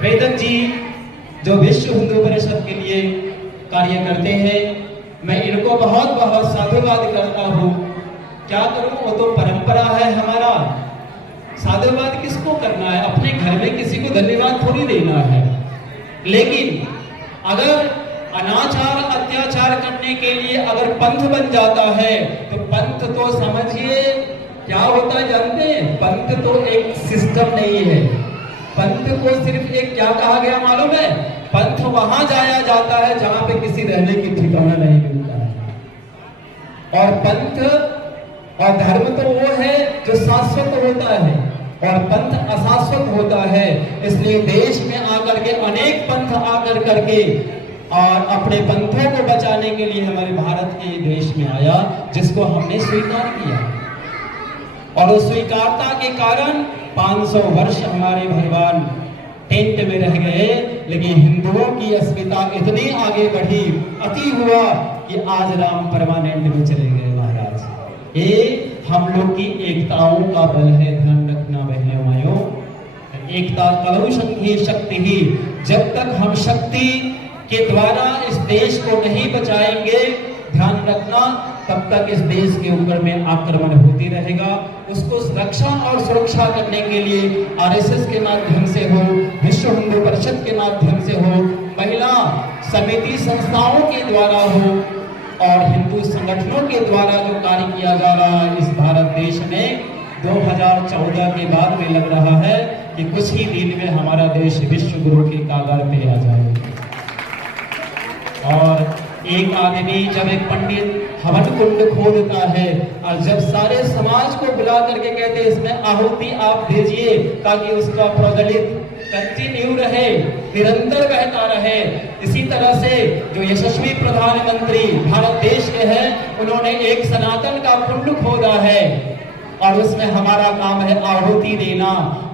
वेदन जी जो विश्व हिंदू परिषद के लिए कार्य करते हैं, मैं इनको बहुत बहुत साधुवाद करता हूँ। क्या करूँ, वो तो परंपरा है हमारा। साधुवाद किसको करना है? अपने घर में किसी को धन्यवाद थोड़ी देना है। लेकिन अगर अनाचार अत्याचार करने के लिए अगर पंथ बन जाता है तो पंथ तो समझिए क्या होता है जानते हैं? पंथ तो एक सिस्टम नहीं है। पंथ को सिर्फ एक क्या कहा गया मालूम है? पंथ वहां जाया जाता है जहां पे किसी रहने की ठिकाना नहीं मिलता है। और पंथ और धर्म तो वो है जो शाश्वत होता है और पंथ अशाश्वत होता है। इसलिए देश में आकर के अनेक पंथ आकर करके और अपने पंथों को बचाने के लिए हमारे भारत के देश में आया, जिसको हमने स्वीकार किया। और उस स्वीकारता के कारण 500 वर्ष हमारे भगवान टेंट में रह गए, लेकिन हिंदुओं की अस्मिता इतनी आगे बढ़ी, अति हुआ कि आज राम परमानेंट में चले गए महाराज। ये हम लोग की एकताओं का बल है, ध्यान रखना बहनों भाइयों। एकता कलौ संघी शक्ति ही। जब तक हम शक्ति के द्वारा इस देश को नहीं बचाएंगे, ध्यान रखना, तब तक इस देश के ऊपर में आक्रमण होती रहेगा। उसको रक्षा और सुरक्षा करने के लिए आरएसएस के माध्यम से हो, विश्व हिंदू परिषद के माध्यम से हो, महिला समिति संस्थाओं के द्वारा हो और हिंदू संगठनों के द्वारा जो कार्य किया जा रहा है इस भारत देश में, 2014 के बाद में लग रहा है कि कुछ ही दिन में हमारा देश विश्व गुरु के कागार पे आ जाएगा। और एक आदमी जब एक पंडित हवन कुंड खोदता है और जब सारे समाज को बुला करके कहते हैं इसमें आहुति आप दीजिए ताकि उसका प्रज्वलित कंटिन्यू रहे, निरंतर बहता रहे। इसी तरह से जो यशस्वी प्रधानमंत्री भारत देश के हैं, उन्होंने एक सनातन का कुंड खोदा है और उसमें हमारा काम है आहुति देना।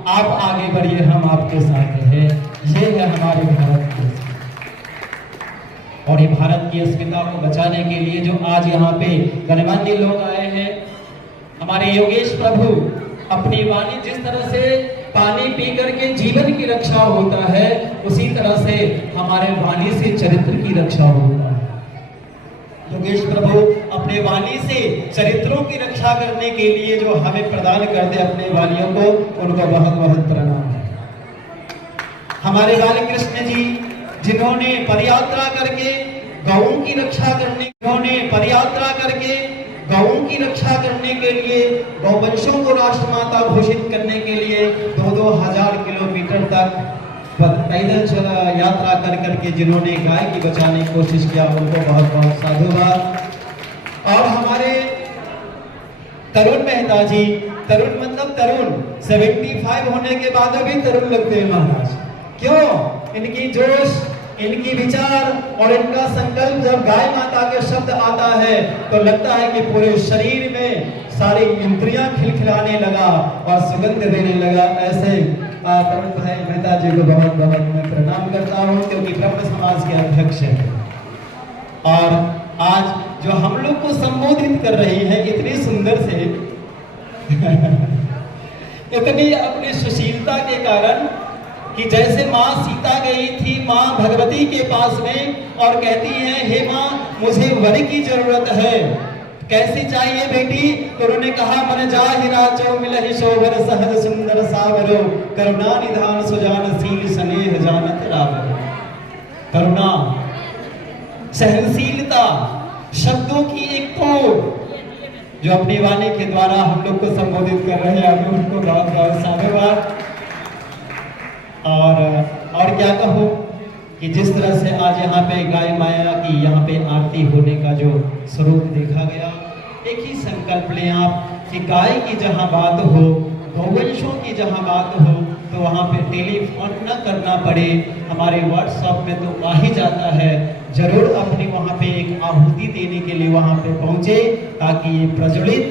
आप आगे बढ़िए, हम आपके साथ हैं। ये है हमारे भारत की और ये भारत की अस्मिता को बचाने के लिए जो आज यहाँ पे गणमान्य लोग आए हैं, हमारे योगेश प्रभु अपनी वाणी, जिस तरह से पानी पी करके जीवन की रक्षा होता है, उसी तरह से हमारे वाणी से चरित्र की रक्षा होता है। योगेश प्रभु अपने वाणी से चरित्रों की रक्षा करने के लिए जो हमें प्रदान करते अपने वालियों को, उनका बहुत बहुत प्रणाम है। हमारे बाल कृष्ण जी जिन्होंने पदयात्रा करके गौओं की रक्षा करने के लिए गौवंशों को राष्ट्रमाता घोषित करने के लिए 2-2 हजार किलोमीटर तक पैदल यात्रा कर करके जिन्होंने गाय की बचाने की कोशिश किया, उनको बहुत बहुत साधुवाद। और हमारे तरुण मेहता जी, तरुण मतलब तरुण, 75 होने के बाद भी तरुण लगते हैं महाराज। क्यों? इनकी जोश, इनकी विचार और इनका संकल्प, जब गाय माता के शब्द आता है तो लगता है कि पूरे शरीर में सारी इंद्रियां खिलखिलाने लगा और सुगंध देने लगा। ऐसे तरुण भाई मेहता जी को बहुत बहुत मैं प्रणाम करता हूँ, क्योंकि ब्रह्म समाज के अध्यक्ष हैं और आज जो हम लोग को संबोधित कर रही है इतनी सुंदर से इतनी अपनी सुशीलता के कारण कि जैसे माँ सीता गई थी माँ भगवती के पास में और कहती है, हे माँ मुझे वर की जरूरत है, कैसी चाहिए बेटी? तो उन्होंने कहा, मन जाहि राचो मिलहि शोभर सहज सुंदर सावरो, करुणा निधान सुजान शील स्नेह जानत रावरो। करुणा, सहनशीलता, शब्दों की एक तोड़ जो अपनी वाणी के द्वारा हम लोग को संबोधित कर रहे हैं, उनको बहुत बहुत साधुवाद। और क्या कहूँ कि जिस तरह से आज यहाँ पे गाय माया की यहाँ पे आरती होने का जो स्वरूप देखा गया, एक ही संकल्प लें आप कि गाय की जहाँ बात हो, गौवंशों की जहाँ बात हो, तो वहाँ पे टेलीफोन न करना पड़े, हमारे व्हाट्सएप में तो आ ही जाता है। जरूर अपनी वहाँ पे एक आहुति देने के लिए वहाँ पे पहुँचे, ताकि ये प्रज्वलित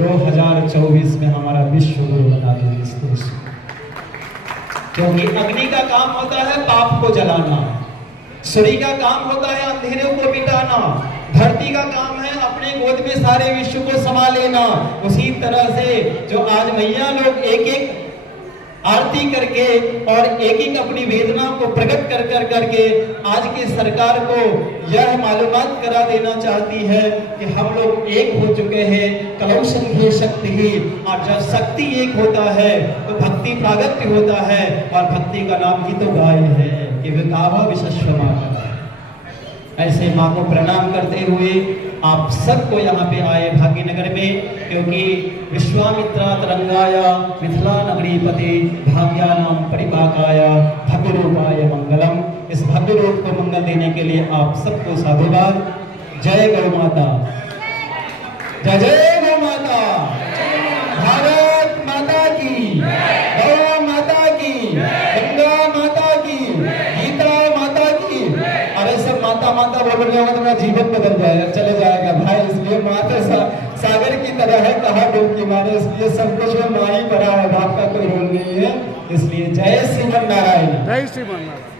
2024 में हमारा विश्व गुरु बना दे इस देश। क्योंकि अग्नि का काम होता है पाप को जलाना, सूर्य का काम होता है अंधेरों को मिटाना, धरती का काम है अपने गोद में सारे विश्व को समा लेना। उसी तरह से जो आज मैया लोग एक एक आरती करके और एक एक अपनी वेदना को प्रकट कर कर करके आज की सरकार को यह मालूमात करा देना चाहती है कि हम लोग एक हो चुके हैं। कलौ संघे शक्ति ही, और जब शक्ति एक होता है तो भक्ति प्रागत्य होता है, और भक्ति का नाम ही तो गाय है कि विकावा विश्वमा। ऐसे माँ को प्रणाम करते हुए आप सबको यहाँ पे आए भाग्यनगर में, क्योंकि विश्वामित्रा तरंगाया मिथिला नगरी पते भाग्यानाम परिपाकाया भव्य रूपाय मंगलम। इस भव्य रूप को मंगल देने के लिए आप सबको साधुवाद। जय गौ माता, जय जय गौ माता, भारत माता की, गौ माता की, गंगा माता की, गीता माता की। अरे सब माता माता बोल रहे हो तो मेरा जीवन बदल जाएगा, चले जाएगा भाई। इसलिए माता सागर की तरह है, कहा डूबकी मारे, इसलिए सब कुछ में माँ ही भरा है, बाप का कोई रोल नहीं है। इसलिए जय श्रीमन नारायण, जय श्रीमन नारायण।